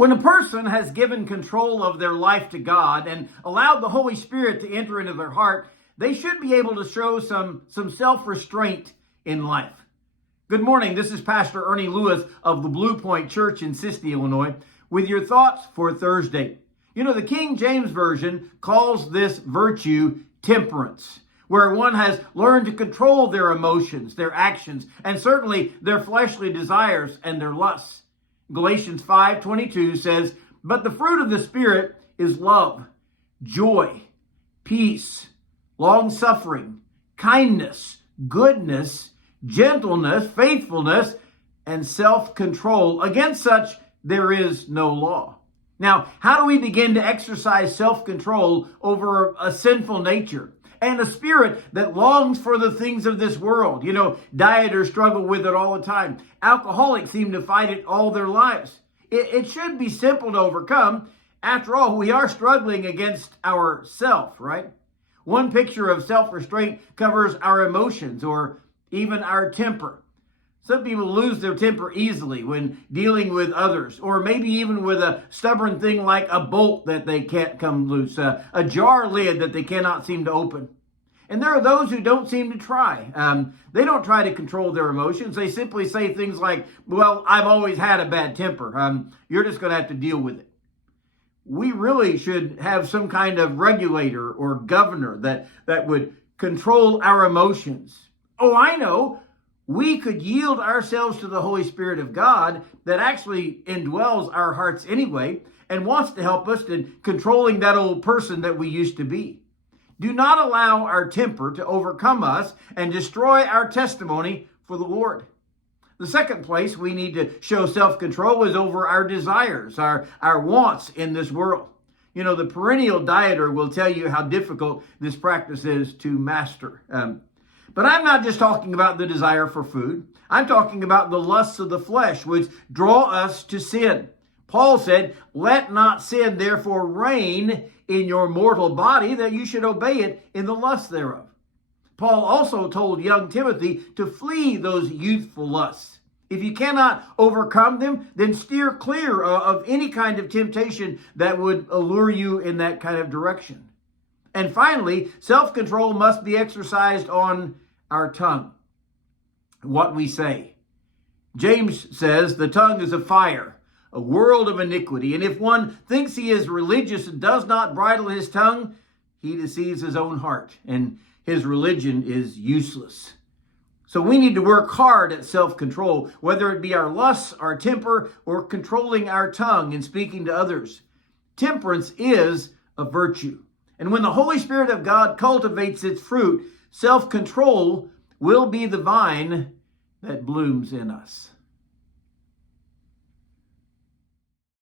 When a person has given control of their life to God and allowed the Holy Spirit to enter into their heart, they should be able to show some self-restraint in life. Good morning. This is Pastor Ernie Lewis of the Blue Point Church in Sisti, Illinois, with your thoughts for Thursday. You know, the King James Version calls this virtue temperance, where one has learned to control their emotions, their actions, and certainly their fleshly desires and their lusts. Galatians 5:22 says, "But the fruit of the Spirit is love, joy, peace, long-suffering, kindness, goodness, gentleness, faithfulness, and self-control. Against such there is no law." Now, how do we begin to exercise self-control over a sinful nature and a spirit that longs for the things of this world? You know, dieters struggle with it all the time. Alcoholics seem to fight it all their lives. It should be simple to overcome. After all, we are struggling against ourself, right? One picture of self-restraint covers our emotions or even our temper. Some people lose their temper easily when dealing with others, or maybe even with a stubborn thing like a bolt that they can't come loose, a jar lid that they cannot seem to open. And there are those who don't seem to try. They don't try to control their emotions. They simply say things like, "Well, I've always had a bad temper. You're just going to have to deal with it." We really should have some kind of regulator or governor that would control our emotions. Oh, I know. We could yield ourselves to the Holy Spirit of God that actually indwells our hearts anyway and wants to help us in controlling that old person that we used to be. Do not allow our temper to overcome us and destroy our testimony for the Lord. The second place we need to show self-control is over our desires, our wants in this world. You know, the perennial dieter will tell you how difficult this practice is to master. But I'm not just talking about the desire for food. I'm talking about the lusts of the flesh, which draw us to sin. Paul said, "Let not sin therefore reign in your mortal body, that you should obey it in the lust thereof." Paul also told young Timothy to flee those youthful lusts. If you cannot overcome them, then steer clear of any kind of temptation that would allure you in that kind of direction. And finally, self-control must be exercised on our tongue, what we say. James says the tongue is a fire, a world of iniquity. And if one thinks he is religious and does not bridle his tongue, he deceives his own heart, and his religion is useless. So we need to work hard at self-control, whether it be our lusts, our temper, or controlling our tongue and speaking to others. Temperance is a virtue. And when the Holy Spirit of God cultivates its fruit, self-control will be the vine that blooms in us.